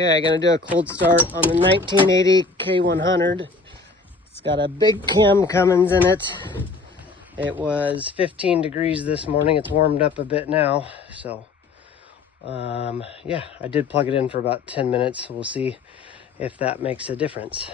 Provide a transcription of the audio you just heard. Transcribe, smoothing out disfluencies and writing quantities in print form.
Okay, I'm gonna do a cold start on the 1980 K100. It's got a big cam Cummins in it. It was 15 degrees this morning. It's warmed up a bit now. So, yeah, I did plug it in for about 10 minutes. We'll see if that makes a difference.